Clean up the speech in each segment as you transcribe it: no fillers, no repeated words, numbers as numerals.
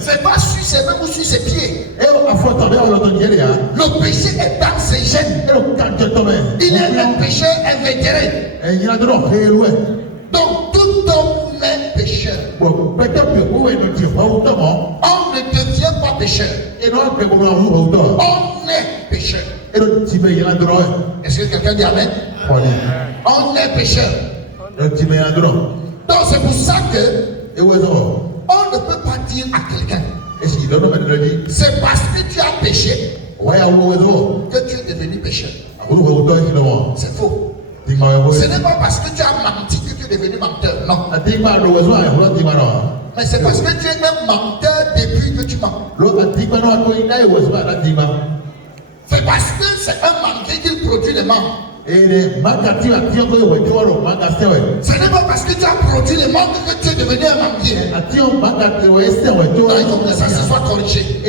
C'est pas sur ses mains ou sur ses pieds. Le péché est dans ses gènes. Il est un péché invétéré. Donc tout homme est pécheur. On ne devient pas pécheur. On est pécheur. Est-ce que quelqu'un dit amen? On est pécheur. Donc c'est pour ça que on ne peut pas dire à quelqu'un c'est parce que tu as péché que tu es devenu pécheur. C'est faux. Ce n'est pas parce que tu as menti que tu es devenu menteur. Non. Mais c'est parce que tu es un menteur depuis que tu mens. C'est parce que c'est un menteur qu'il produit les manques. Ce n'est pas parce que tu as produit les manques que tu es devenu un menteur. Il faut que ça se soit corrigé.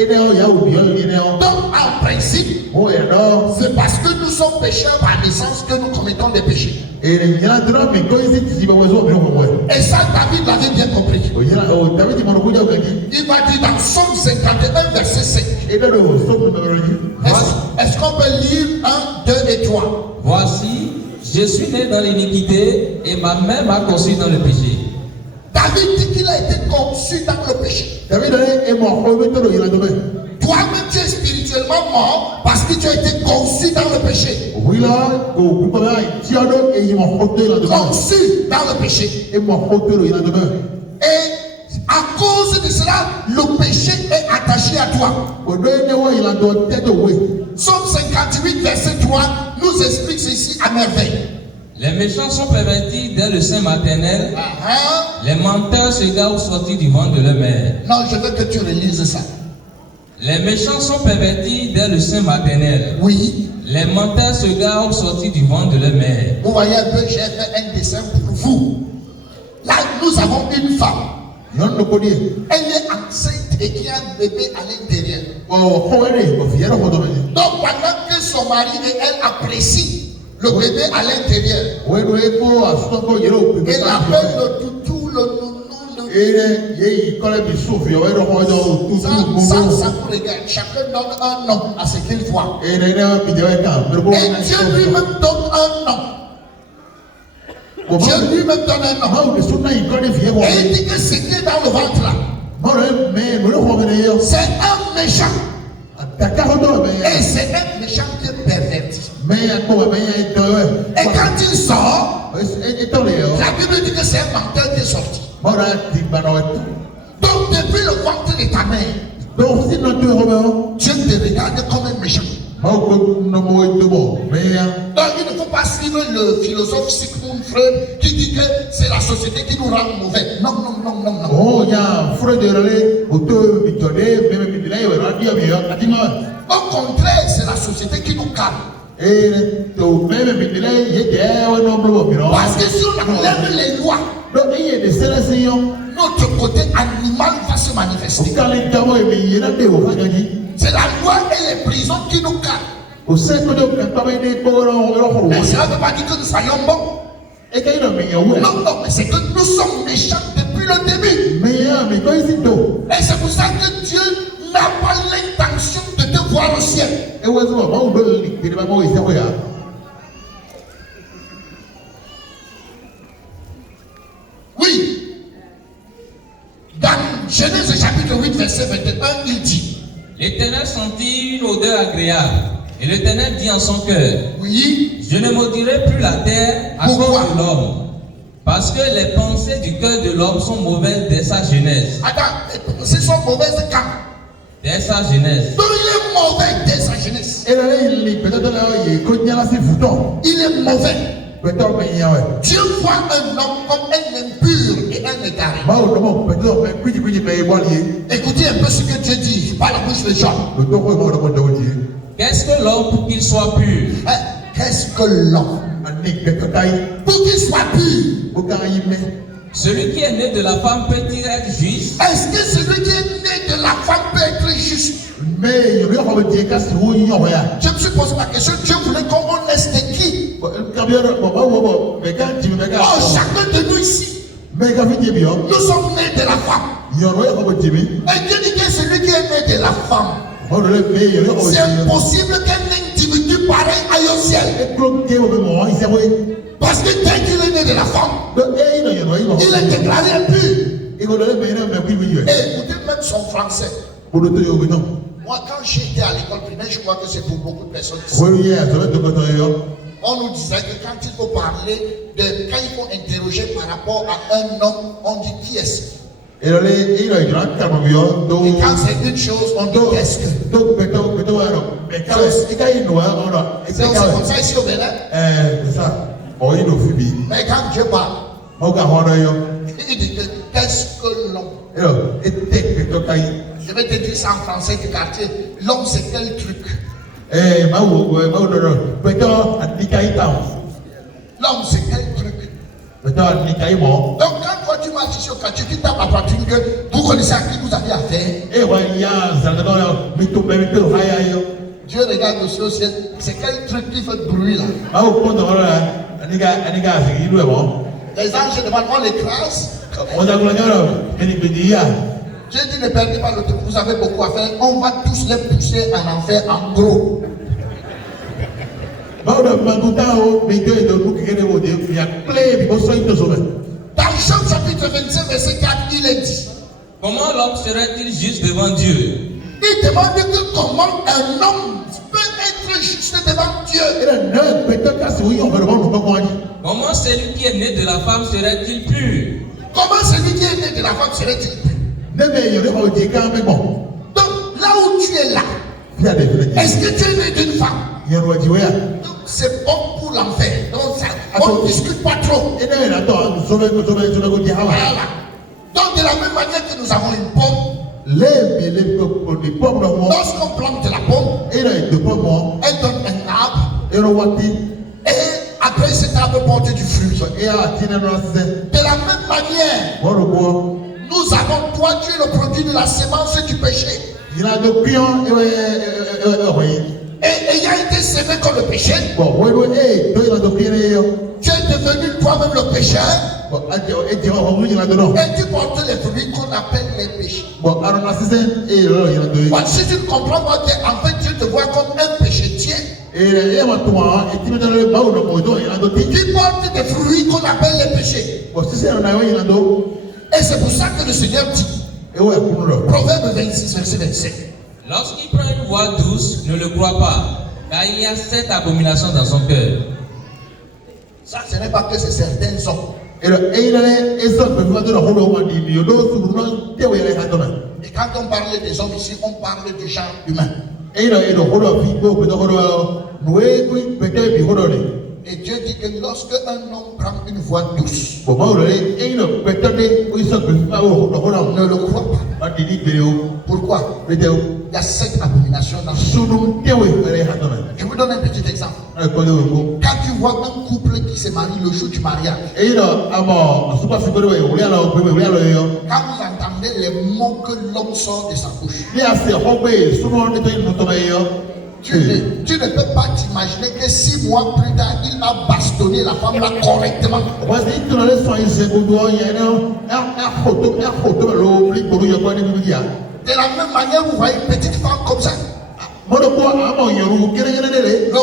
Donc en principe, c'est parce que nous sommes pécheurs par naissance que nous commettons des péchés. Et ça, David l'avait bien compris. Il va dire dans Somme 51, verset 5. Est-ce qu'on peut lire 1, 2 et 3? Voici, je suis né dans l'iniquité et ma mère m'a conçu dans le péché. David dit qu'il a été conçu dans le péché. Toi-même, tu es spirituellement mort parce que tu as été conçu dans le péché. Conçu dans le péché. Et à cause de cela, le péché est attaché à toi. Somme 58, verset 3 nous explique ceci à merveille. Les méchants sont pervertis dès le sein maternel. Les menteurs se gardent sortis du ventre de leur mère. Non, je veux que tu relises ça. Les méchants sont pervertis dès le sein maternel. Oui. Les menteurs se gardent sortis du ventre de leur mère. Vous voyez un peu, j'ai fait un dessin pour vous. Là, nous avons une femme. Elle est enceinte et qui a un bébé à l'intérieur. Donc pendant que son mari et elle apprécient le bébé à l'intérieur, elle appelle le toutou, le nounou, ça vous regarde. Chacun donne un nom à ce qu'il voit. Et Dieu lui-même donne un nom. Dieu lui-même donne un nom. Et il dit que ce qui est dans le ventre là, c'est un méchant. Et c'est un méchant qui est perverti. Et quand il sort, la Bible dit que c'est un menteur qui est sorti. Donc depuis le ventre de ta mère, Dieu te regarde comme un méchant. Donc il ne faut pas suivre le philosophe Sigmund Freud qui dit que c'est la société qui nous rend mauvais. Non, non, non, non, non. Au contraire, c'est la société qui nous calme. Parce que si on enlève les lois, notre côté animal va se manifester. C'est la loi et les prisons qui nous calment. Mais cela ne veut pas dire que nous soyons bons. Non, non, mais c'est que nous sommes méchants depuis le début. Et c'est pour ça que Dieu n'a pas l'intention de te voir au ciel. Oui. Dans Genèse chapitre 8, verset 21, il dit: L'Éternel sentit une odeur agréable. Et l'Éternel dit en son cœur: oui, je ne maudirai plus la terre à cause de l'homme. Parce que les pensées du cœur de l'homme sont mauvaises dès sa jeunesse. Attends, les pensées sont mauvaises quand? Dès sa jeunesse. Donc il est mauvais dès sa jeunesse. Il est mauvais. Dieu voit un homme comme un impur et un égaré. Écoutez un peu ce que Dieu dit par la bouche de Jean. Qu'est-ce que l'homme pour qu'il soit pur? Qu'est-ce que l'homme pour qu'il soit pur? Celui qui est né de la femme peut-il être juste? Est-ce que celui qui est né de la femme peut être juste? Je me suis posé la question. Dieu voulait qu'on laisse de qui? Oh, chacun de nous ici, nous sommes nés de la femme. Et Dieu dit que celui qui est né de la femme, c'est impossible qu'un individu pareil aille au ciel. Parce que dès qu'il est né de la femme, il est déclaré impur. Et écoutez même son français. Moi, quand j'étais à l'école primaire, je crois que c'est pour beaucoup de personnes. On nous disait que quand il faut parler quand il faut interroger par rapport à un homme, on dit qui est-ce. Et quand c'est une chose, on dit qu'est-ce que. C'est comme ça ici au Bénin. Mais quand Dieu parle, il dit que qu'est-ce que l'homme? Je vais te dire ça en français du quartier. L'homme, c'est quel truc? L'homme, c'est quel truc? Donc, quand toi tu marches ici au quartier, tu tapes à partir que vous connaissez à qui vous avez affaire. Dieu regarde aussi au ciel. C'est quel truc qui fait bruit là? Les anges demandent, on l'écrase. Dieu dit ne perdez pas le temps, vous avez beaucoup à faire, on va tous les pousser en enfer en gros. Dans Jean chapitre 25, verset 4, il est dit. Comment l'homme serait-il juste devant Dieu? Il demande que comment un homme peut être juste devant Dieu. Comment celui qui est né de la femme serait-il pur? Comment celui qui est né de la femme serait-il pur? Donc là où tu es là, est-ce que tu es né d'une femme? Donc c'est bon pour l'enfer. Donc ça, on ne discute pas trop. Voilà. Donc de la même manière que nous avons une pomme, lorsqu'on plante la pomme, elle donne un arbre. Et après cet arbre porte du fruit. De la même manière, nous avons, toi tu es le produit de la sémence du péché. Et ayant été sémé comme le péché, tu es devenu toi-même le pécheur. Et tu portes les fruits qu'on appelle les péchés. Si tu ne comprends pas qu'en fait Dieu te voit comme un péchetier, tu portes des fruits qu'on appelle les péchés. Et c'est pour ça que le Seigneur dit, Proverbe 26, verset 27. Lorsqu'il prend une voix douce, ne le crois pas, car il y a 7 abominations dans son cœur. Ça, ce n'est pas que c'est certains hommes. Et quand on parle des hommes ici, on parle du genre humain. Et Dieu dit que lorsque un homme prend une voix douce, ne le crois pas. Pourquoi? Il y a 7 abominations dans ce monde. Je vous donne un petit exemple. Quand tu vois un couple qui se marie le jour du mariage, quand vous entendez les mots que l'homme sort de sa bouche, tu ne peux pas t'imaginer que 6 mois plus tard, il va bastonner la femme là correctement. De la même manière, vous voyez une petite femme comme ça. Le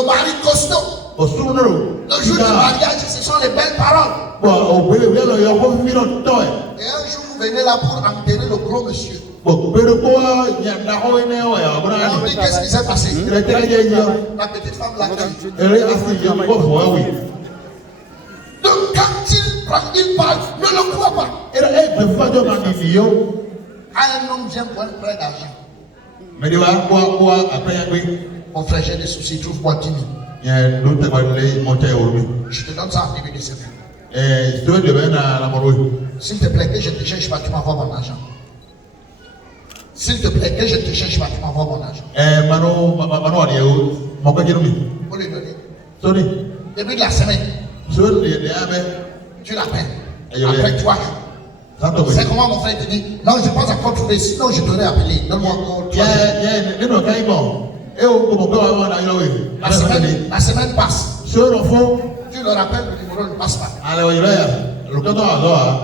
mari costaud. Le jour du mariage, ce sont les belles paroles. Et un jour, vous venez là pour enterrer le gros monsieur. On dit qu'est-ce qui s'est passé? La petite femme l'a tué. Donc quand il parle, ne le crois pas. Quand un homme vient pour un prêt d'argent, mon frère, j'ai des soucis, trouve-moi 10 000. Je te donne ça en début de semaine. S'il te plaît, que je te cherche pas, tu m'envoies mon argent. S'il te plaît, que je te cherche pas, tu m'envoies mon argent. Pour lui donner. Début de la semaine, tu l'appelles. Après 3 jours. C'est comment mon frère te dit, non, je pense encore trouver, sinon je t'aurais appelé. Donne-moi encore 3 jours. La semaine passe. Tu le rappelles, le numéro ne passe pas.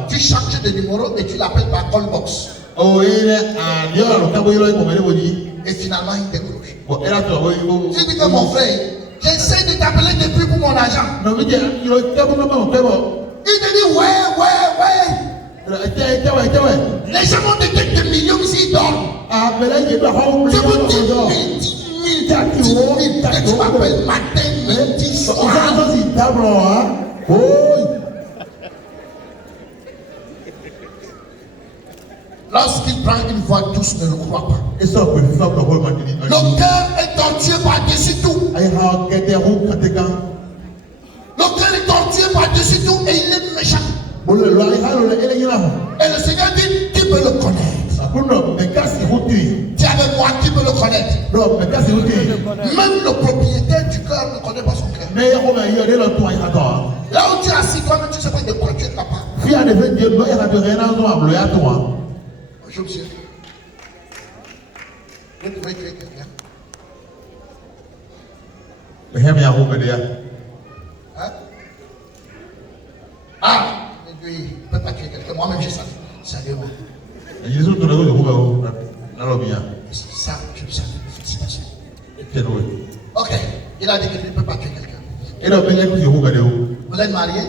Tu changes de numéro et tu l'appelles par call box. Oh, il est à Lyon, le Cabo, il est comme elle dit. Et finalement, il décroche. Bon, elle a trouvé. J'ai dit que mon frère, j'essaie de t'appeler depuis pour mon argent. Non, mais il est Cabo, non, Cabo. Il te dit, ouais. Les gens ont des millions ici, ils dorment. Ah, mais là, il est home. Je vous dis, 10 000, que tu m'appelles matin, midi, soir. Lorsqu'il prend une voix douce, ne le croit pas. Le cœur est tortueux par-dessus tout. Le cœur est tortueux par-dessus tout et il est méchant. Et le Seigneur dit, qui peut le connaître? Tu es avec moi, qui peut le connaître? Même le propriétaire du cœur ne connaît pas son cœur. Là où tu es assis, toi-même, tu ne sais pas de quoi tu es capable. Bonjour, monsieur. Vous pouvez tuer quelqu'un. Hein? Ah, lui, il ne peut pas tuer quelqu'un. Moi-même, j'ai ça. Salut, moi. Ça, je le savais. Félicitations. Ok, il a dit qu'il ne peut pas tuer quelqu'un. Vous êtes marié?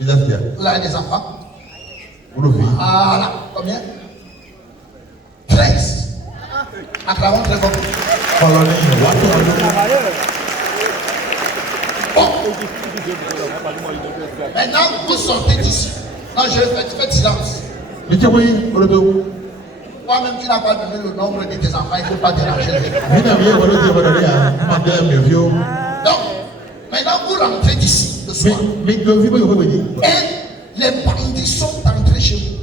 Vous avez des enfants? Voilà. Combien? 13. Acclamons très fort. Bon. Maintenant, vous sortez d'ici. Non, je fais silence. Toi-même, tu n'as pas donné le nombre de tes enfants, il ne faut pas déranger les gens. Donc, maintenant, vous rentrez d'ici le soir. Et les bandits sont entrés chez vous.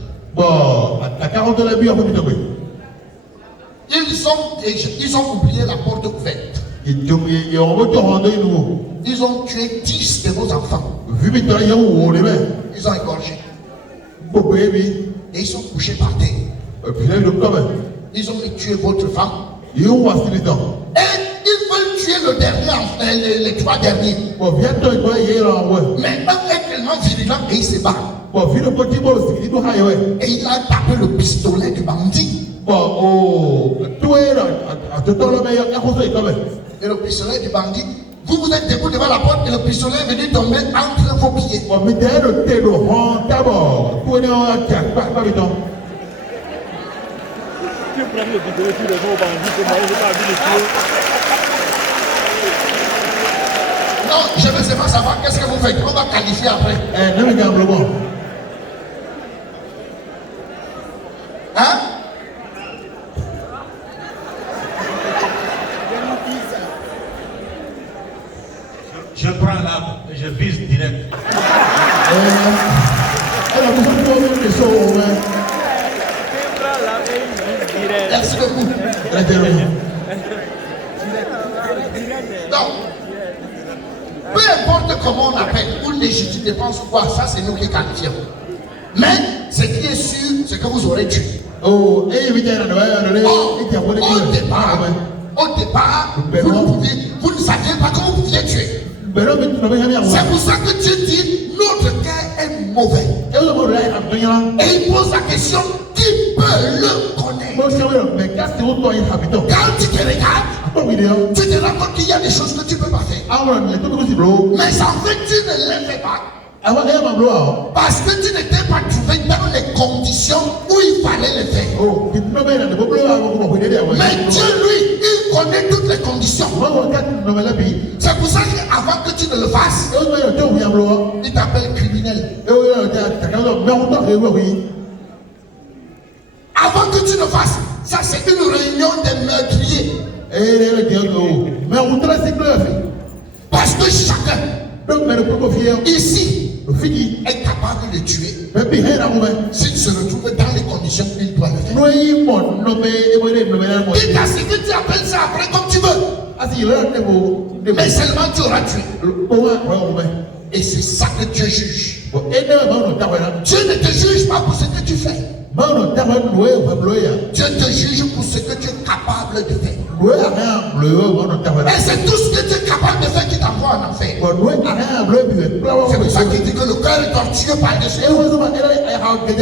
Ils ont oublié la porte ouverte. Ils ont tué 10 de vos enfants. Ils ont égorgé. Et ils sont couchés par terre. Ils ont tué votre femme. Et ils veulent tuer le dernier, les 3 derniers. Mais un est tellement virulent et il se bat. Et il a tapé le pistolet du bandit. Et le pistolet du bandit, vous êtes debout devant la porte et le pistolet est venu tomber entre vos pieds. Non, je veux seulement savoir qu'est-ce que vous faites. On va qualifier après. Hein? Je prends l'arme et je vise direct. Merci beaucoup. Donc, peu importe comment on appelle, ou légitime dépense ou quoi, ça c'est nous qui qualifions. Mais ce qui est sûr, c'est que vous aurez tué. Au départ, vous ne saviez pas que vous pouviez tuer. C'est pour ça que Dieu dit, notre cœur est mauvais. Et il pose la question, qui peut le connaître? Quand tu te regardes, tu te rends compte qu'il y a des choses que tu ne peux pas faire. Mais en fait, tu ne les fais pas. Parce que tu n'étais pas trouvé dans les conditions où il fallait les faire. Mais Dieu, lui, il connaît toutes les conditions. C'est pour ça qu'avant que tu ne le fasses, il t'appelle criminel. Avant que tu ne fasses, ça c'est une réunion des meurtriers. Parce que chacun ici est capable de tuer s'il se retrouve dans les conditions où il doit le faire. Quitte à ce que tu appelles ça après comme tu veux. Mais seulement tu auras tué. Et c'est ça que Dieu juge. Dieu ne te juge pas pour ce que tu fais. Dieu te juge pour ce que tu es capable de faire. Et c'est tout ce que tu es capable de faire qui t'envoie en enfer. But when I have read the flower, C'est pour ça qu'il dit que le cœur est tortueux par-dessus. it was about how Et il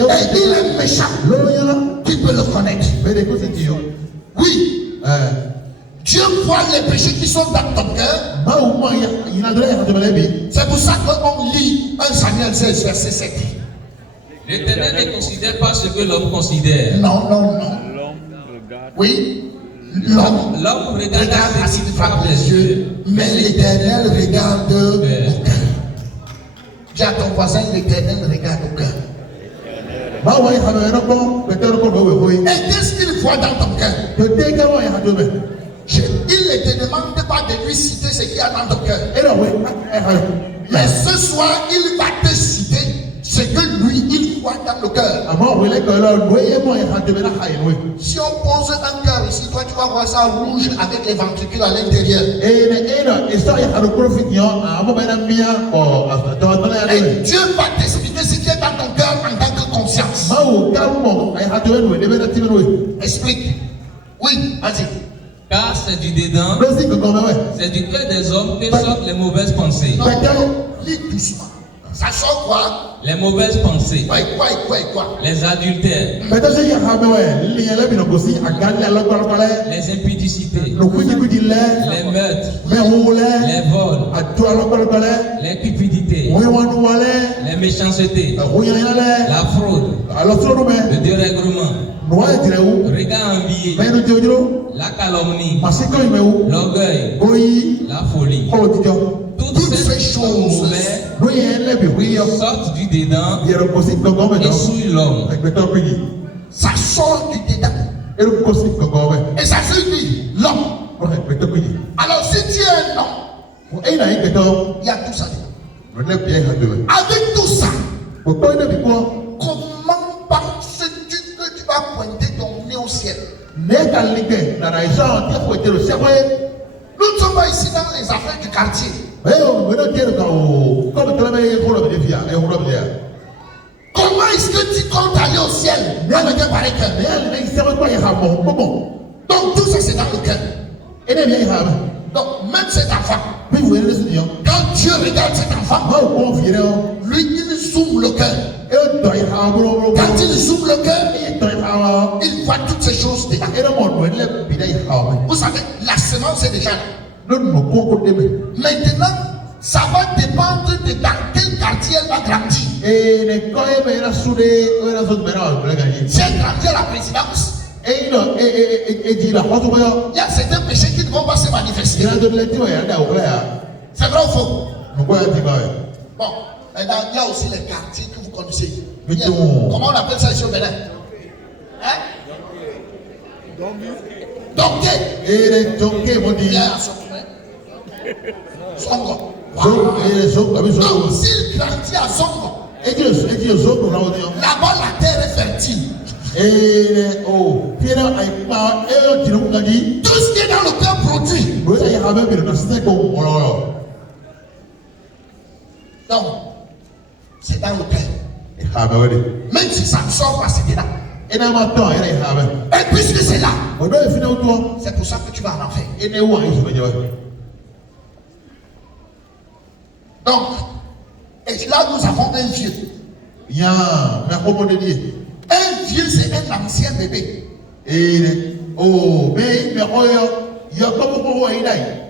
est méchant. Qui peut le connaître? Oui. Dieu voit les péchés qui sont dans ton cœur. C'est pour ça qu'on lit 1 Samuel 16, verset 7. L'Éternel ne considère pas ce que l'homme considère. Non. Oui. L'homme regarde à ce qu'il frappe les yeux, mais l'Éternel regarde au cœur. Dis à ton voisin, l'Éternel regarde au cœur. Et qu'est-ce qu'il voit dans ton cœur? Il ne te demande pas de lui citer ce qu'il y a dans ton cœur. Mais ce soir, il va te citer ce que lui, il voit dans le cœur. Si on pose un cœur ici, toi tu vas voir ça rouge avec les ventricules à l'intérieur. Et Dieu va t'expliquer ce qui est dans ton cœur en tant que conscience. Explique. Oui, vas-y. Car c'est du dedans, c'est du cœur des hommes que sortent les mauvaises pensées. Non, lis doucement. Ça sort quoi? Les mauvaises pensées. Quoi? Les adultères. Les impudicités. Les meurtres. Les vols. Les cupidités. Les méchancetés. La fraude. Le dérèglement. Regard envié. La calomnie. L'orgueil. La folie. Toutes ces choses sortent du dedans et souillent l'homme. Ça sort du dedans. Et ça souille l'homme. Alors si tu es un homme, il y a tout ça. Avec tout ça, comment penses-tu que tu vas pointer ton nez au ciel? Nous ne sommes pas ici dans les affaires du quartier. Comment est-ce que tu comptes aller au ciel avec un pareil cœur? Donc tout ça c'est dans le cœur. Donc même cet enfant, quand Dieu regarde cet enfant, lui il zoome le cœur. Quand il zoome le cœur, il voit toutes ces choses dedans. Vous savez, la semence est déjà là. Maintenant, ça va dépendre de dans quel quartier elle va grandir. Si elle grandit à la présidence, il y a certains péchés qui ne vont pas se manifester. C'est vrai ou faux? Bon, maintenant, il y a aussi les quartiers que vous connaissez. Comment on appelle ça ici au Bénin? Hein? Donké. Il y a un Zongo. Donc, s'il grandit à Zongo, là-bas la terre est fertile. Tout ce qui est dans le cœur produit. Donc, c'est dans le cœur. Même si ça ne sort pas, c'est là. Et puisque c'est là, c'est pour ça que tu vas en enfer. Donc, et là nous avons un vieux. Un vieux, c'est un ancien bébé.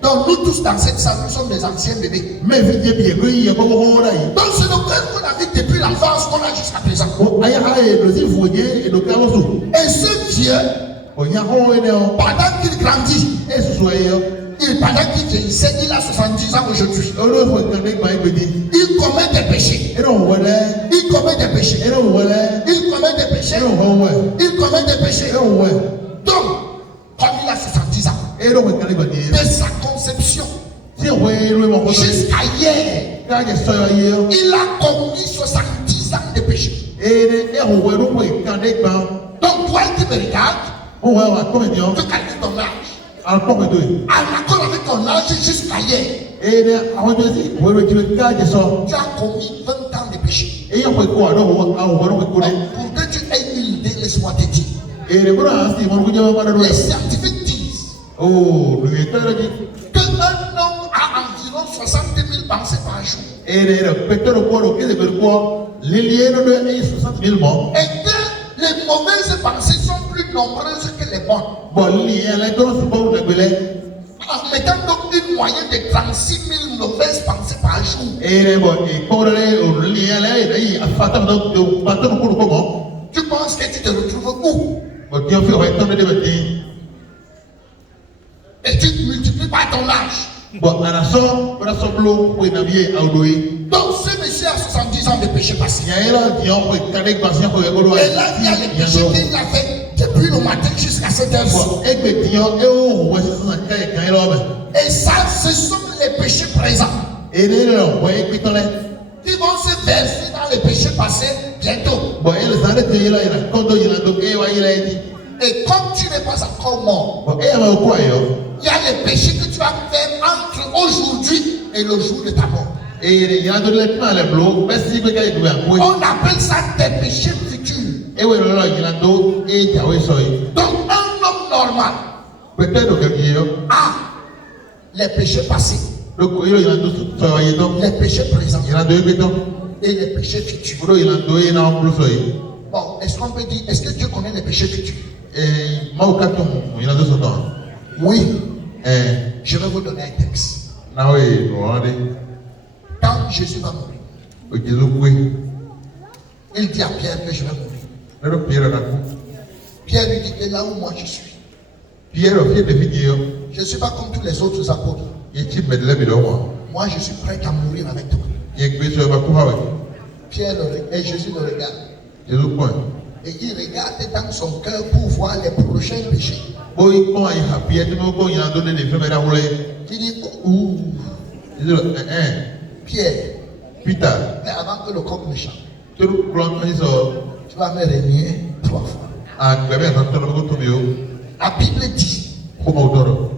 Donc nous tous dans cette salle, nous sommes des anciens bébés. Donc c'est le cœur qu'on a vu depuis l'enfance qu'on a jusqu'à présent. Et ce vieux, pendant qu'il grandit, pendant qu'il vieillissait, il a 70 ans aujourd'hui. Il commet des péchés. Il commet des péchés. Il commet des péchés. Il commet des péchés. Donc, comme il a 70 ans, de sa conception jusqu'à hier, il a commis 70 ans de péché. Donc, toi qui me regardes, tu calcules ton âge. En accord avec ton âge jusqu'à hier, tu as commis 20 ans de péché. Pour que tu aies une idée, laisse-moi te dire. Les scientifiques disent qu'un homme a 60 000 pensées par jour. Et les péteurs quoi le qu'est-ce que quoi les liens de 60 000 morts. Et que les mauvaises pensées sont plus nombreuses que les bonnes. Bon, les liens là quand c'est bon le En mettant donc une moyenne de 36 000 mauvaises pensées par jour. et les bon et quand les liens là il a fait donc de patron pour comment. Tu penses que tu te retrouves où? Bon, Dieu fait ouais tant de débattre. Et tu multiplies par ton âge. Bon, à la somme, on a semblé pour naviguer à Odoé. Donc ce monsieur a 70 ans de péché passé. Il y a là qui ont fait cadet patient pour Odoé. Et là, il y a les péchés qu'il a fait depuis le matin jusqu'à cette heure-ci. Bon, et que Dion et on voit ça dans cadet quand il a. Et ça, ce sont les péchés présents. Et les là, voyez que t'en es. Qui vont se verser dans les péchés passés bientôt. Bon, elle s'arrête il a quand il a donc il a dit. Et comme tu n'es pas encore mort, Bon, et va quoi yo? il y a les péchés que tu as fait entre aujourd'hui et le jour de ta mort. Et il y a de l'état les blocs, mais si que il doit quoi. On appelle ça des péchés futurs. Et ouais là il a donc et tu as soy. Donc un homme normal Peut-être que Dieu a les péchés passés, donc il a donc soy donc les péchés présents il a deux béton. et les péchés futurs. Pour il a deux et en plus soy. Bon, est-ce qu'on peut dire, est-ce que Dieu connaît les péchés futurs? Et moi au carton, il a deux temps. Oui. Eh, Je vais vous donner un texte. na oui, regardez. Quand Jésus va mourir, O Jésus oui. il dit à Pierre que je vais mourir. Le Pierre là. Pierre lui dit que là où moi je suis, Pierre au pied de vidéo. je ne suis pas comme tous les autres apôtres. Il type de la vidéo moi. Moi je suis prêt à mourir avec toi. Il est sur ma coupe avec. Pierre et Jésus le regarde. Jésus point. Et il regarde dans son cœur pour voir les prochains péchés. Boy quand il a Pierre nous quand il a donné les femmes là rouler. Il dit, ouh, Il dit Pierre, Peter, mais avant que le coq ne chante, tu le prends quand il sort. tu vas me renier 3 fois. Ah, tu vas bien entendre le coup de La Bible dit, Como auteur.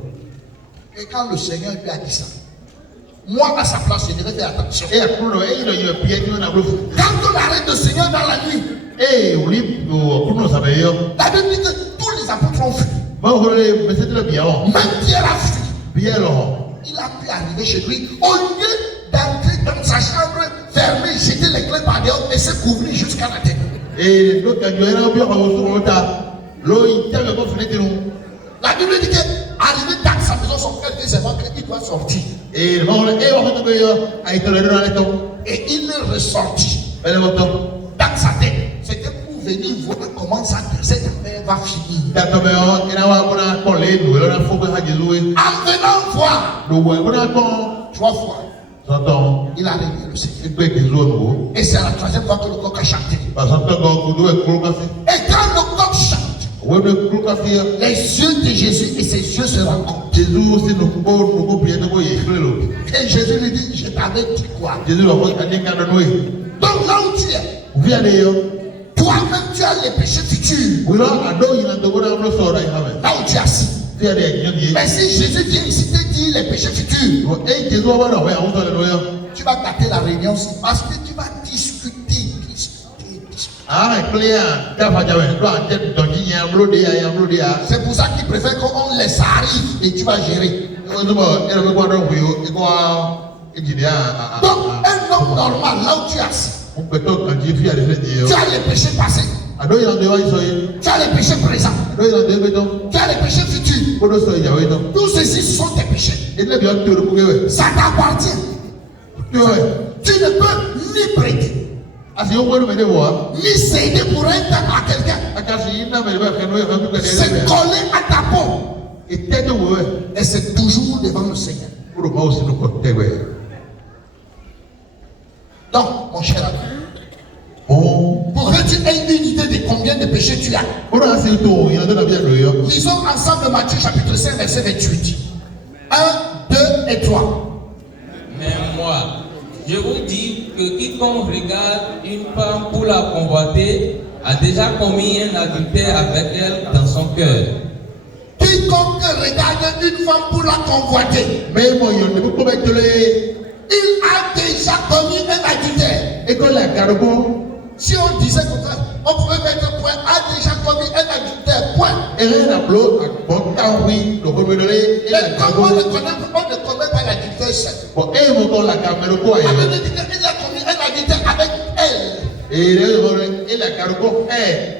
et quand le Seigneur lui a dit ça, moi à sa place, je devais faire attention. Et après il y a Pierre qui a bluff. Quand on arrête le Seigneur dans la nuit, Eh, oui, pour nous savoir. la Bible dit que tous les apôtres ont fui. Bon, vous voulez mais c'est le bien. Même Pierre a fui. Bien là. Il a pu arriver chez lui. Au lieu d'entrer dans sa chambre, fermer, jeter les clés par dehors et se couvrir jusqu'à la tête. Et l'autre a bien bien au ta. L'eau il t'a pas fenêtre nous. La Bible dit que arrivé dans sa maison, son père dit seulement qu'il doit sortir. Et bon, et on va te a été le dans les temps. Et il est ressorti Elle est votre. dans sa tête. C'était pour venir voir comment cette affaire va finir. D'accord, il a pas pour les nous, il a faut que ça Jésus. En venant voir Nous on a pas 3 fois, j'entends. il a renié le Seigneur. Il peut que nous. Et c'est la 3e fois que le coq a chanté. Parce que quand vous devez couler Et quand le coq chante, oui, le couler les yeux de Jésus et ses yeux se rencontrent. Jésus si nous bien nous y Et Jésus lui dit, je t'avais dit quoi? Jésus va dire qu'à nous. Donc là où tu es, Vous allez toi-même tu as les péchés futurs. oui là ado il a de voilà le sort là. Là où tu es assis. Tu as des gens Mais si Jésus vient ici te dire les péchés futurs, et Jésus va là ouais on va le tu vas gâter la réunion aussi. Parce que tu vas discuter. ah clair dafa jawe do en tête donc il y a blodé C'est pour ça qu'il préfère qu'on laisse ça arrive et tu vas gérer. on doit elle veut voir donc et quoi et dit Donc un homme normal, là où tu es assis, on peut tout quand il fait aller dire tu as les péchés passés, ado il a de ouais soyez tu as les péchés présents, ado il a de béton tu as les péchés futurs. pour le soyez ouais donc Tous ceci sont tes péchés. il est bien tout le bouquet Ça t'appartient. tu vois Tu ne peux ni prêter, asi on peut me voir ni céder pour un temps à quelqu'un. akasi ina me ba kenu e fa C'est collé à ta peau. et tête ouais Et c'est toujours devant le Seigneur. pour le aussi nous côté ouais Donc, mon cher ami, bon pour que tu aies une idée de combien de péchés tu as, pour ainsi tout il a de la bien le lisons ensemble Matthieu chapitre 5, verset 28. 1, 2 et 3. Mais moi, je vous dis que quiconque regarde une femme pour la convoiter a déjà commis un adultère avec elle dans son cœur. Quiconque regarde une femme pour la convoiter, mais moi il ne peut pas mettre les il a déjà commis un adultère. et quand la carbo Si on disait comme ça, on pouvait mettre point, a déjà commis un adultère, point. et rien à bloc bon quand oui le premier et Mais la comme on carbo ne commet pas l'adultère, était seul. Bon, et mon temps la caméra quoi? La Bible dit qu'il a commis un adultère avec elle. Et la caméra quoi?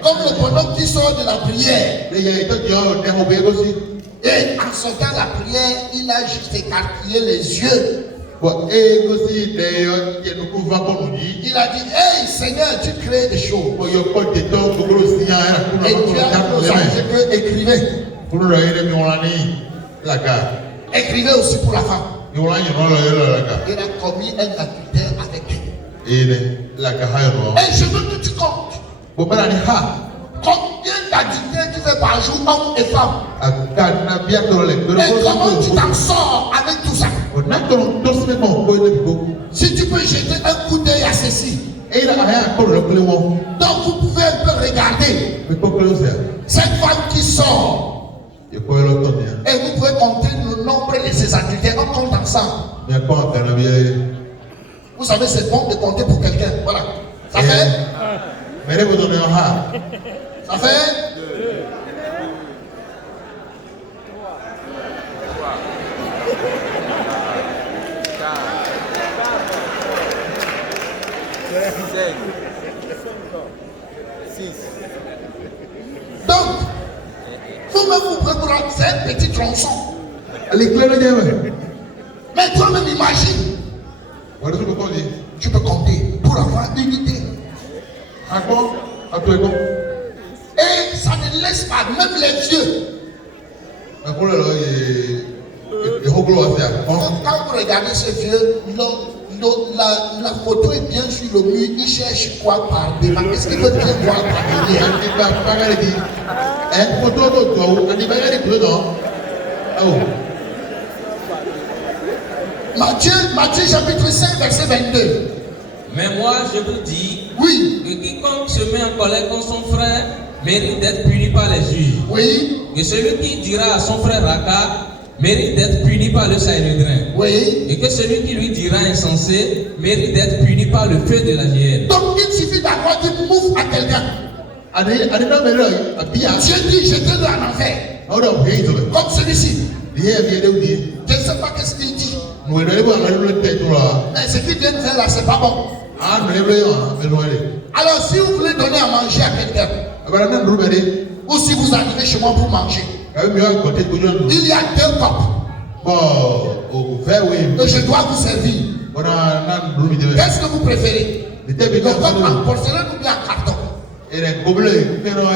Comme le bonhomme qui sort de la prière. Il y a été dit on est obéi aussi. Et en sortant la prière, il a juste écarquillé les yeux. Bon, et aussi nous pouvons qu'on nous dit. Il a dit, hey Seigneur, tu crées des choses. Bon, il y a pas de temps pour le signer. Et tu as nos anges que écrivez. Pour le rire, mais on l'a mis la carte. Écrivez aussi pour la femme. Il a Il a commis un adultère avec elle. et la carte. Et je veux que tu comptes. Bon, ben, Combien d'adultères tu fais par jour, hommes et femmes? Et Et comment tu t'en sors avec tout ça? Si tu peux jeter un coup d'œil à ceci. Donc vous pouvez un peu regarder cette femme qui sort. Et vous pouvez compter le nombre de ces adultères. On compte ensemble. Vous savez, c'est bon de compter pour quelqu'un. Voilà. Ça fait? Ça fait? 6. Donc, vous-même vous préparez, c'est un petit tronçon. Mais toi-même imagine. Tu peux compter pour avoir une idée. Et ça ne laisse pas, même les vieux. Quand vous regardez ce vieux, la photo est bien sur le mur, il cherche quoi par devant? Qu'est-ce qu'il veut bien voir par derrière? Matthieu chapitre 5 verset 22. Mais moi je vous dis Oui. que quiconque se met en colère contre son frère mérite d'être puni par les juges. Oui. Que celui qui dira à son frère Raka mérite d'être puni par le Sanhédrin. Oui. Et que celui qui lui dira insensé mérite d'être puni par le feu de la hyène. Donc il suffit d'avoir dit mouf à quelqu'un. Dieu dit jetez-le en enfer. Comme celui-ci. Je ne sais pas qu'est-ce qu'il dit. Mais ce qu'il vient de faire là, c'est pas bon. Alors si vous voulez donner à manger à quelqu'un, ou si vous arrivez chez moi pour manger, il y a 2 copes que je dois vous servir. Qu'est-ce que vous préférez? Le coq en porcelaine ou bien en carton?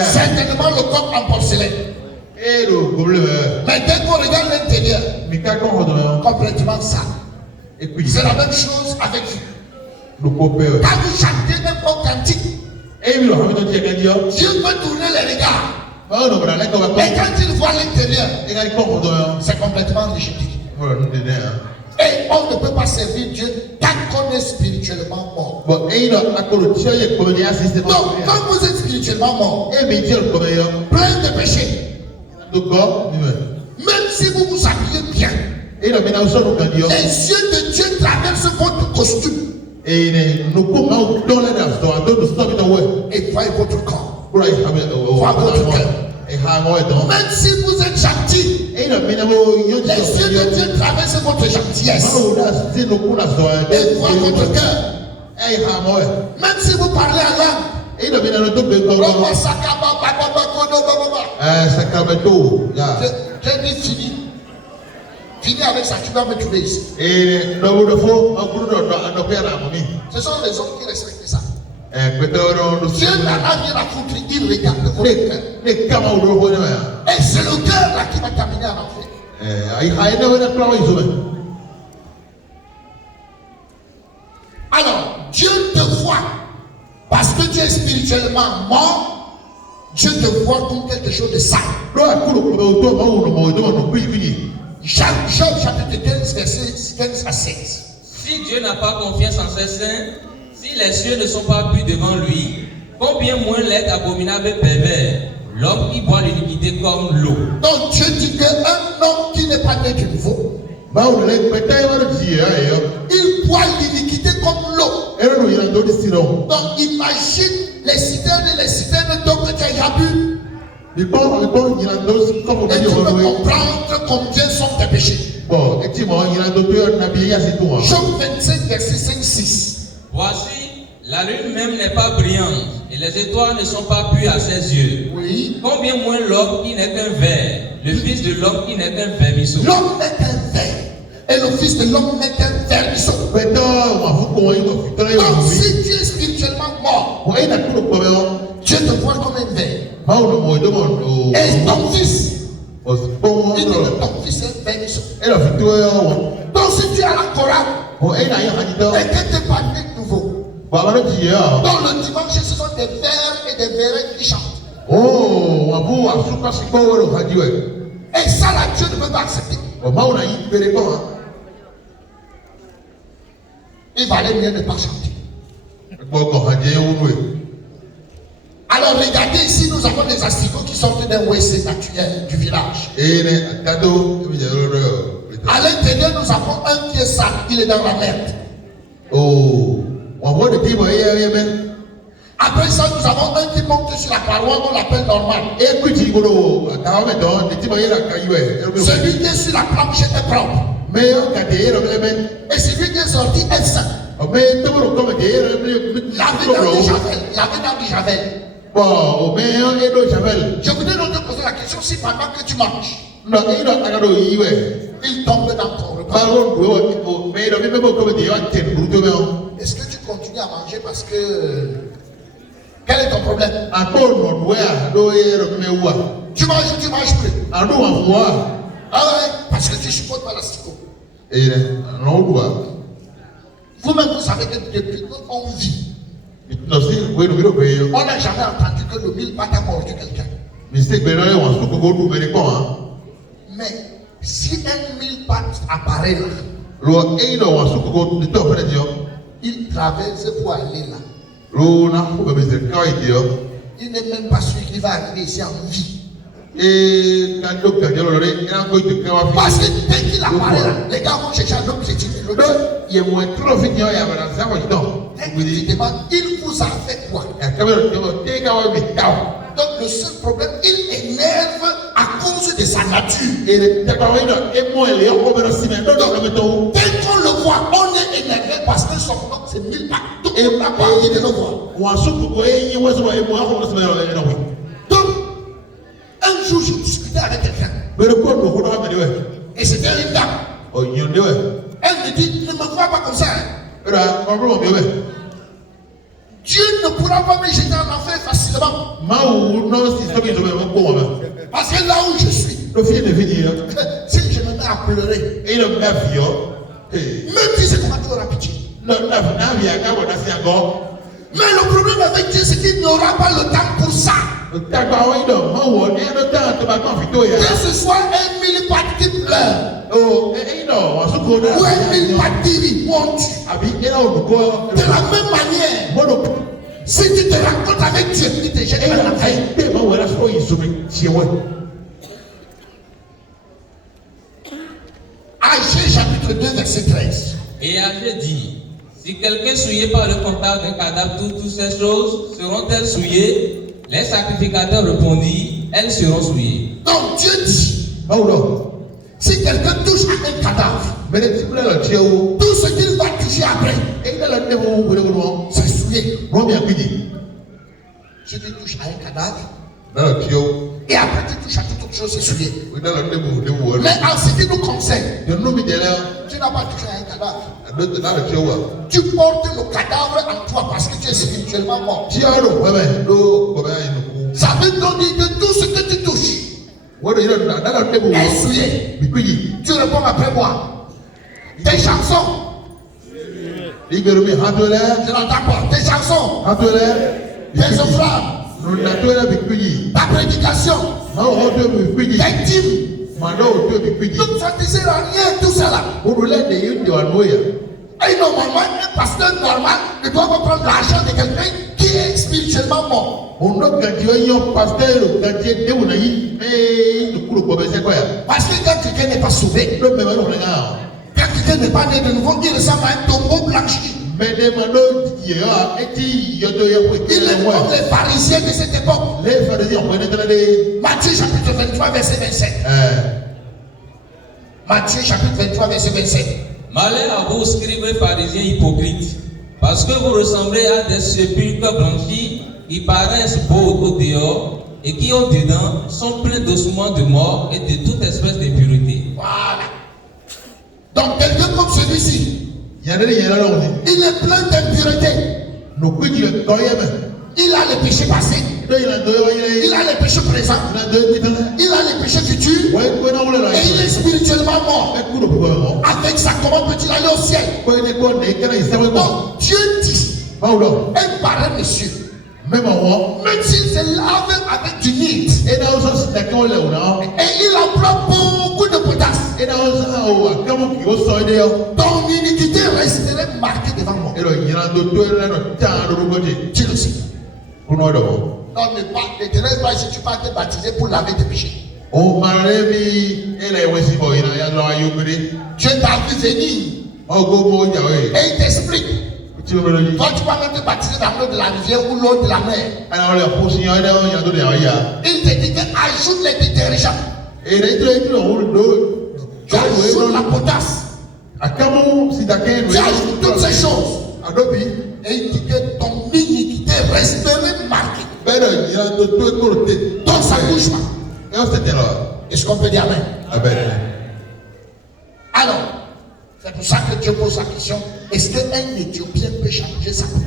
Certainement le coq en porcelaine. Mais dès qu'on regarde l'intérieur, complètement ça. C'est la même chose avec vous. Quand vous chantez n'importe cantique, Dieu peut tourner les regards. Mais quand il voit l'intérieur, c'est complètement rejeté. Et on ne peut pas servir Dieu tant qu'on est spirituellement mort. Donc, quand vous êtes spirituellement mort, plein de péchés, même si vous vous habillez bien, les yeux de Dieu traversent votre costume et voient votre corps, voient votre cœur. Même si vous êtes gentil, les yeux de Dieu traversent votre gentillesse et voient votre cœur. Même si vous parlez en langue, j'ai dit fini. Fini avec ça, tu vas me trouver ici. Ce sont les hommes qui respectent ça. Dieu n'en a rien à foutre, il regarde votre cœur. Et c'est le cœur là qui va terminer en enfer. Alors, Dieu te voit parce que tu es spirituellement mort. Dieu te voit comme quelque chose de sale. Job chapitre 15 verset 15 à 16. Si Dieu n'a pas confiance en ses saints, si les cieux ne sont pas purs devant lui, combien moins l'être abominable et pervers, l'homme qui boit l'iniquité comme l'eau. Donc Dieu dit qu'un homme qui n'est pas né de nouveau, il boit l'iniquité comme l'eau. Donc imagine les citernes d'eau que tu as déjà bu. Et tu peux comprendre combien sont tes péchés. Bon, et tu m'as dit, docteur, n'a bien assez tout. Job 25, verset 5-6. Voici, la lune même n'est pas brillante et les étoiles ne sont pas pues à ses yeux. Oui. Combien moins l'homme qui n'est qu'un ver, le fils de l'homme qui n'est qu'un vermisseau. L'homme n'est qu'un ver, et le fils de l'homme n'est qu'un vermisseau. Donc si tu es spirituellement mort, Dieu te voit comme un ver. Et ton fils, il dit que ton fils est un vermisseau. Donc si tu es à la chorale, et que tu n'es pas né de nouveau, donc le dimanche ce sont des vers et des verrets qui chantent. Et ça là, Dieu ne peut pas accepter. Il valait mieux ne pas chanter. Alors regardez ici, nous avons des asticots qui sortent d'un WC naturel du village. À l'intérieur, nous avons un qui est sale, il est dans la merde. Après ça, nous avons un qui monte sur la paroi, on l'appelle normal. Celui qui est sur la planche est propre. Et celui qui est sorti est sain. Lavez dans du javel. Je voudrais donc te poser la question, si pendant que tu manges, il tombe dans ton repas, est-ce que tu continues à manger parce que... Quel est ton problème? Tu manges ou tu manges plus? Ah ouais, parce que tu supportes pas l'asticot. Vous-même, vous savez que depuis qu'on vit, on n'a jamais entendu que le mille-pattes a mordu quelqu'un. Mais si un mille-pattes apparaît là, il traverse pour aller là. Il n'est même pas sûr qu'il va arriver ici en vie. Parce que dès qu'il apparaît là, les gars vont chercher un autre chrétien. Il vous a fait quoi? Donc le seul problème, il énerve à cause de sa nature. Donc, dès qu'on le voit, on est énervé parce que son nom c'est mille-pattes. Donc on n'a pas envie de le voir. Donc, un jour je discutais avec quelqu'un. Et c'était une dame. Elle me dit, ne me vois pas comme ça. Dieu ne pourra pas me jeter en enfer facilement. Parce que là où je suis, si je me mets à pleurer, même si c'est comment tu auras pitié. Mais le problème avec Dieu, c'est qu'il n'aura pas le temps pour ça. Que ce soit un mille-pattes qui pleure, ou un mille-pattes qui monte. De la même manière, si tu te rencontres avec Dieu, il te jette dans la vie. Agé chapitre 2, verset 13. Et Agé dit, si quelqu'un souillé par le contact d'un cadavre, toutes ces choses seront-elles souillées? Les sacrificateurs répondirent, elles seront souillées. Donc Dieu dit, si quelqu'un touche à un cadavre, tout ce qu'il va toucher après, c'est souillé. Si tu touches à un cadavre, et après tu touches à toute autre chose, c'est souillé. Mais en ce qui nous concerne, tu n'as pas touché à un cadavre. Tu portes le cadavre en toi parce que tu es spirituellement mort. Ça veut donc dire que tout ce que tu touches est souillé. Tu réponds après moi. Tes chansons. Je n'entends pas. Tes chansons. Tes offrandes. Ta prédication. Tes dîmes. Donc ça ne sert à rien tout ça là. Et normalement, un pasteur normal ne doit pas prendre l'argent de quelqu'un qui est spirituellement mort. Parce que quand quelqu'un n'est pas sauvé, quand quelqu'un n'est pas né de nouveau, il ressemble à un tombeau blanchi. Il est comme les pharisiens de cette époque. Matthieu chapitre 23, verset 27. Matthieu chapitre 23, verset 27. Malheur à vous, scribes pharisiens hypocrites, parce que vous ressemblez à des sépulcres blanchis qui paraissent beaux au dehors et qui au dedans sont pleins d'ossements de mort et de toute espèce d'impureté. Voilà. Donc quelqu'un comme celui-ci, il est plein d'impureté. Il a les péchés passés. Il a les péchés présents. Il a les péchés futurs. Et il est spirituellement mort. Avec ça, comment peut-il aller au ciel? Donc Dieu dit, un pareil monsieur, même s'il se lave avec du nid, et il emploie beaucoup de potasse, ton iniquité resterait marquée devant moi. Tu le sais. Non, ne te laisse pas si tu vas te baptiser pour laver tes péchés. Dieu t'a vu venir et il t'explique. Toi, tu vas même te baptiser dans l'eau de la rivière ou l'eau de la mer. Il te dit ajoute les détergents. Tu ajoutes la potasse. Tu ajoutes toutes ces choses. Et il dit que ton iniquité resterait marquée. Donc ça ne bouge pas. Est-ce qu'on peut dire amen? Alors, c'est pour ça que Dieu pose la question, est-ce qu'un Éthiopien peut changer sa peau?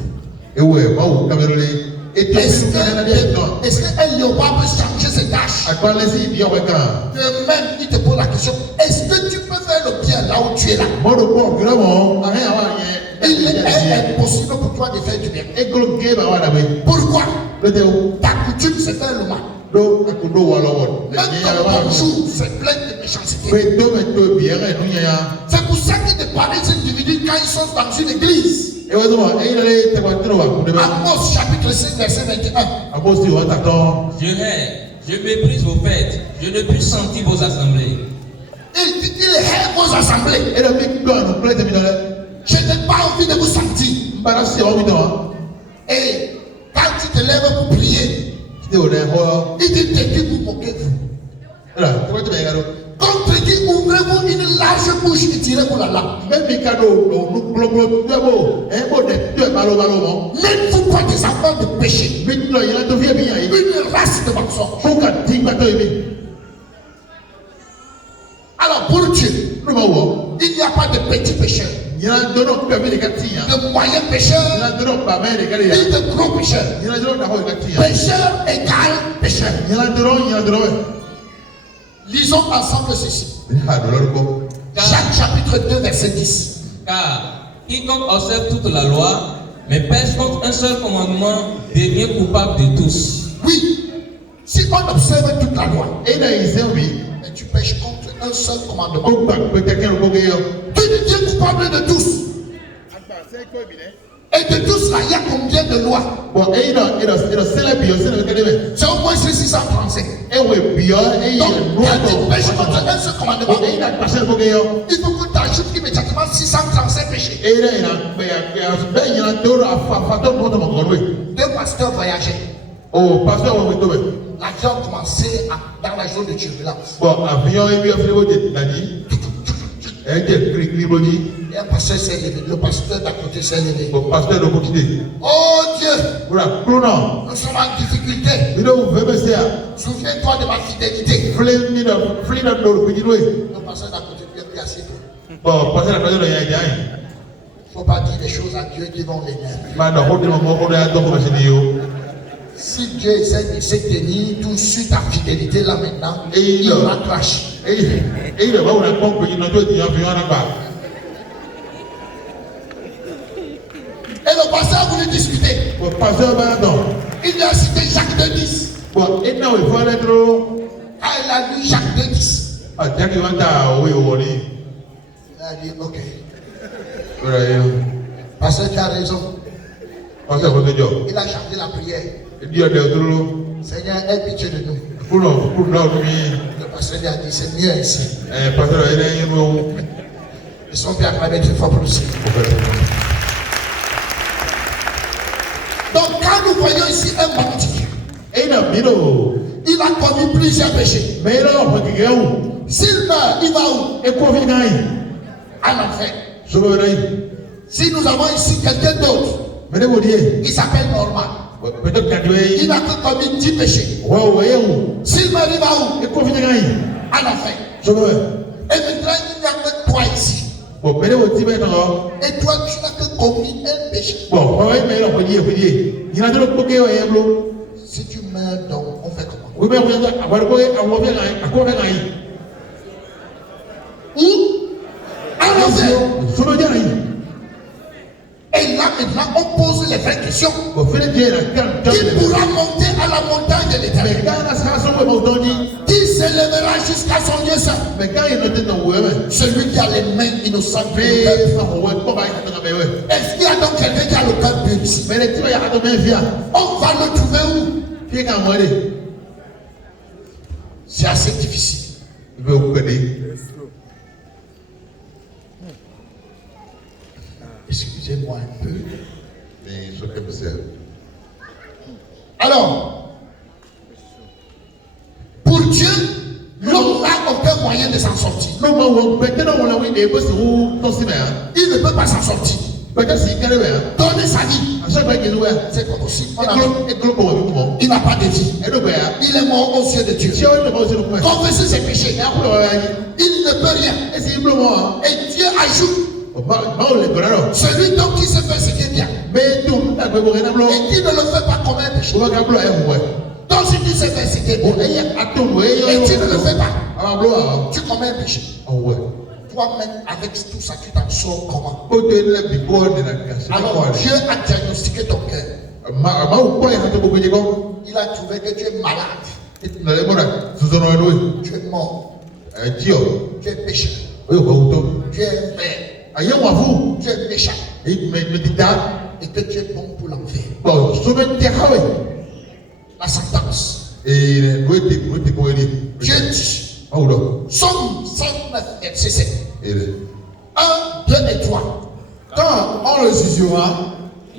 Est-ce qu'un léopard peut changer ses taches? De même, il te pose la question, est-ce que tu peux faire le bien là où tu es là? Il est impossible pour toi de faire du bien. Pourquoi? Ta coutume, c'est faire le mal. Même ton bonjour, c'est plein de méchanceté. C'est pour ça que des pareils individus, quand ils sont dans une église, Amos chapitre 5, verset 21. Je hais, je méprise vos fêtes, je ne puis sentir vos assemblées. Il hait vos assemblées. Je n'ai pas envie de vous sentir. Et quand tu te lèves pour prier, il dit de qui vous moquez-vous? Contre qui ouvrez-vous une large bouche et tirez pour la langue? N'êtes-vous pas des enfants de péché? Une race de mensonges. Alors pour Dieu, il n'y a pas de petits pécheurs, de moyens pécheurs et de gros pécheurs. Pécheur égale pécheur. Lisons ensemble ceci. Jacques chapitre 2 verset 10. Car quiconque observe toute la loi, mais pêche contre un seul commandement, devient coupable de tous. Oui, si on observe toute la loi, mais tu pêches contre un seul commandement, tu deviens coupable de tous. Et de tous là, il y a combien de lois? C'est au moins 635. Donc, quand tu pêches contre un seul commandement, il faut que tu ajoutes immédiatement 635 péchés. Deux pasteurs voyageaient. L'avion a commencé dans la zone de turbulence. Et un pasteur s'est levé. Le pasteur d'à côté s'est levé. Oh Dieu! Nous sommes en difficulté. Souviens-toi de ma fidélité. Le pasteur d'à côté lui a dit assez peu. Il ne faut pas dire des choses à Dieu qui vont l'énerver. Si Dieu essaie de se tenir tout sur ta fidélité là maintenant, il va cracher. Et le pasteur a voulu discuter. Il lui a cité Jacques 2:10. Ah, il a lu Jacques 2:10. Il a dit ok. Pasteur, tu as raison. Il a changé la prière. Seigneur, aie pitié de nous. Le pasteur lui a dit c'est mieux ainsi. Ils sont bien acclamés très fort pour le Seigneur. Donc quand nous voyons ici un bandit, Il a commis plusieurs péchés. Mais là, on va dire où? S'il meurt, il va où? Et quoi vient d'ailleurs? En enfer. Je veux dire. Si nous avons ici quelqu'un d'autre, Mais vous dites. il s'appelle Norman. Peut-être qu'à Il n'a que commis 10 péchés. Ouais, ouais, où? S'il meurt, il va où? Et quoi vient d'ailleurs? En enfer. Je veux. Et maintenant, il n'y a que toi ici. Bon, mais vous dites maintenant. Et toi, tu n'as que commis un péché. Bon, ouais, mais là, on va dire. Il y a de l'autre côté, ouais, bleu. Si tu meurs, donc, on fait comment? Oui, mais vous êtes à quoi vient Où? En enfer. Je veux dire. Et là, maintenant, on pose les vraies questions. Bon, faites bien la calme. Qui pourra monter à la montagne de Mais l'Éternel? quand la station est montée, Qui s'élèvera jusqu'à son Dieu saint? mais quand il était dans le Celui qui a les mains innocentes. mais Est-ce qu'il y a donc quelqu'un qui a le cœur pur ici? mais les types, il y a de bien. On va le trouver où? Qui est quand même C'est assez difficile. il veut vous connaître. Excusez-moi un peu. Mais je comme ça. Alors, pour Dieu, l'homme n'a aucun moyen de s'en sortir. Non, mais maintenant, on a oui, et parce que vous, ton cinéma, Il ne peut pas s'en sortir. peut-être si quelqu'un est Donner sa vie, à chaque fois qu'il est ouvert, c'est pas possible. et groupe pour vous, Il n'a pas de vie. et le père, Il est mort aux yeux de Dieu. si on ne peut pas se le faire, Confesser ses péchés. et après, Il ne peut rien. et c'est simplement, Et Dieu ajoute on les connaît, celui donc qui se fait ce qui est bien. mais tout, t'as pas besoin de Et qui ne le fait pas comme un péché. je vois qu'un blanc est ouais. Donc si tu sais faire ce qui est bien, Et à tout, oui, et tu ne le fais pas, ah, blanc, tu commets un péché. ah, ouais. Toi-même, avec tout ça, tu t'en sors comment? Pour te le biberon de la casse. Alors Dieu a diagnostiqué ton cœur. Il a trouvé que tu es malade. Tu es mort. Tu es pécheur. Tu es vrai. Tu es méchant. Et que tu es bon pour l'enfer. La sentence. Dieu dit, Somme 109, verset 7. 1, 2 et 3. Quand on le jugera,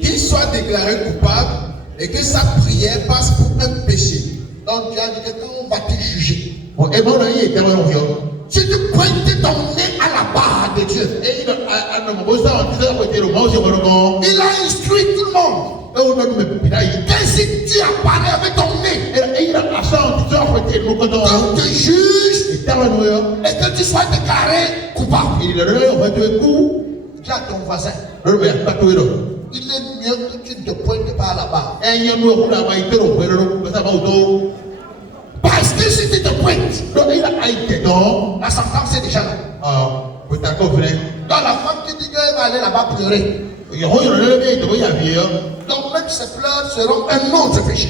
qu'il soit déclaré coupable et que sa prière passe pour un péché. Donc Dieu a dit que quand on va te juger, si tu pointes ton nez à la barre de Dieu, il a instruit tout le monde. Que si tu apparais avec ton nez, qu'on te juge et que tu sois déclaré coupable. Tu as ton voisin. Il est mieux que tu ne te pointes pas à la barre. Parce que si tu te pointes, la sentence est déjà là. Donc la femme qui dit qu'elle va aller là-bas pleurer, donc même ses pleurs seront un autre péché.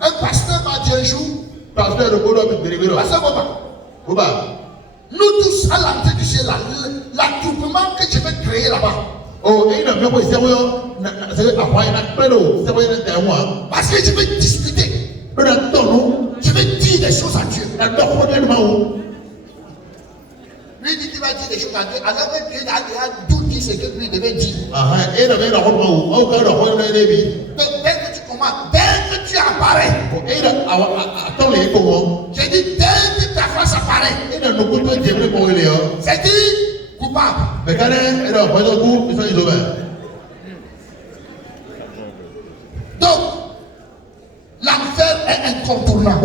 Un pasteur m'a dit un jour, pasteur Boba, nous tous à l'entrée du ciel, l'attroupement que je vais créer là-bas. Parce que je vais discuter. Je vais dire des choses à Dieu. Lui dit qu'il va dire des choses à Dieu. Alors que Dieu a tout dit ce que lui devait dire. Dès que tu commences, dès que tu apparais, j'ai dit dès que ta face apparaît, c'est dit coupable. Donc, l'enfer est incontournable.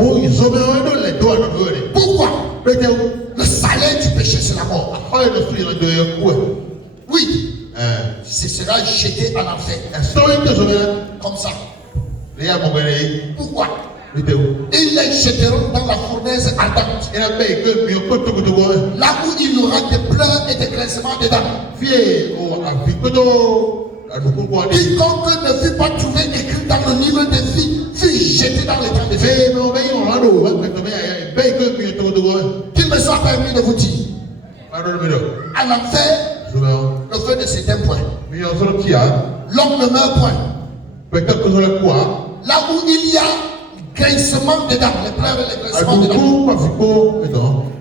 Pourquoi? Le salaire du péché, c'est la mort. Oui, ce sera jeté en enfer. Comme ça. Pourquoi? Ils les jetteront dans la fournaise ardente. Là où il y aura des pleurs et des grincements dedans. Quiconque ne fut pas trouvé écrit dans le livre de vie fut jeté dans les temps de feu. Qu'il me soit permis de vous dire, à l'enfer, le feu ne s'éteint point. L'homme ne meurt point. Là où il y a grincement dedans, les pleurs et les grincements dedans.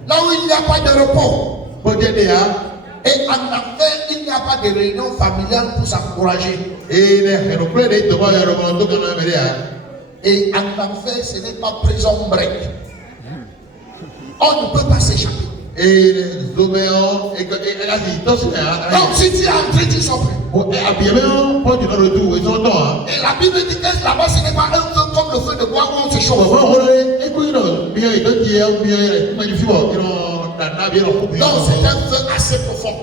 Là où il n'y a pas de repos. Et en enfer, il n'y a pas de réunion familiale pour s'encourager. Et en enfer, ce n'est pas prison break. On ne peut pas s'échapper. Non, si tu es entré, tu sors plus. Et la Bible dit que là-bas, ce n'est pas un feu comme le feu de bois où on se chauffe. Non, c'est un feu assez profond.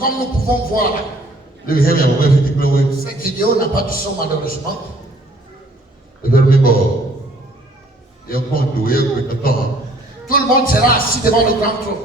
Comme nous pouvons voir là. Cette vidéo n'a pas du son malheureusement. Tout le monde sera assis devant le grand trône.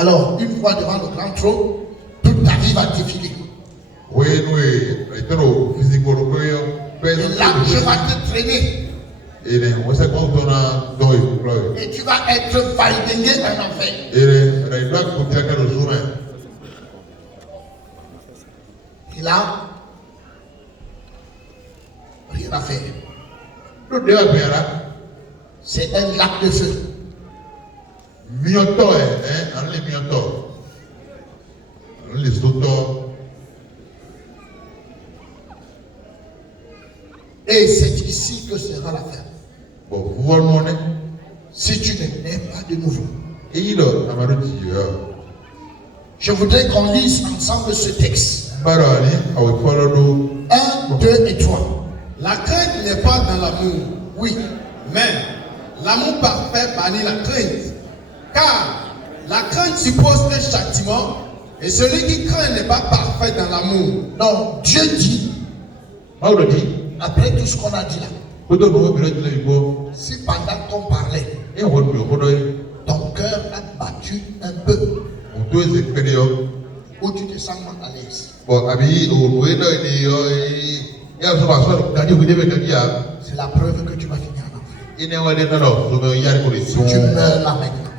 Alors, une fois devant le grand trône, toute ta vie va défiler. Et là, je vais te traîner. Et tu vas être valdingué en enfer. Et là, rien à faire. C'est un lac de feu. Et c'est ici que sera la fin. Si tu ne nais pas de nouveau. Je voudrais qu'on lise ensemble ce texte. 1, 2 et 3. La crainte n'est pas dans l'amour. Oui. Mais l'amour parfait bannit la crainte. Car la crainte suppose un châtiment. Et celui qui craint n'est pas parfait dans l'amour. Non, Dieu dit, après tout ce qu'on a dit là, si pendant qu'on parlait, ton cœur a battu un peu, où tu te sens mal à l'aise, c'est la preuve que tu vas finir en enfer. Si tu meurs là maintenant,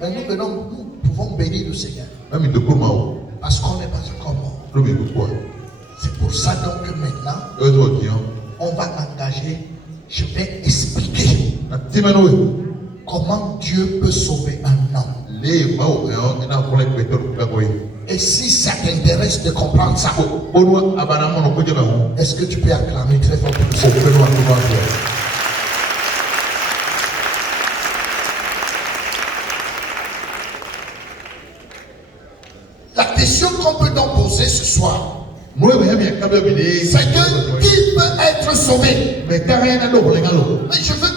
mais nous pouvons bénir le Seigneur parce qu'on n'est pas encore mort. C'est pour ça donc que maintenant, on va engager, je vais expliquer comment Dieu peut sauver un homme. Et si ça t'intéresse de comprendre ça, est-ce que tu peux acclamer très fort pour le Seigneur? La question qu'on peut donc poser ce soir, c'est que qui peut être sauvé? Mais je veux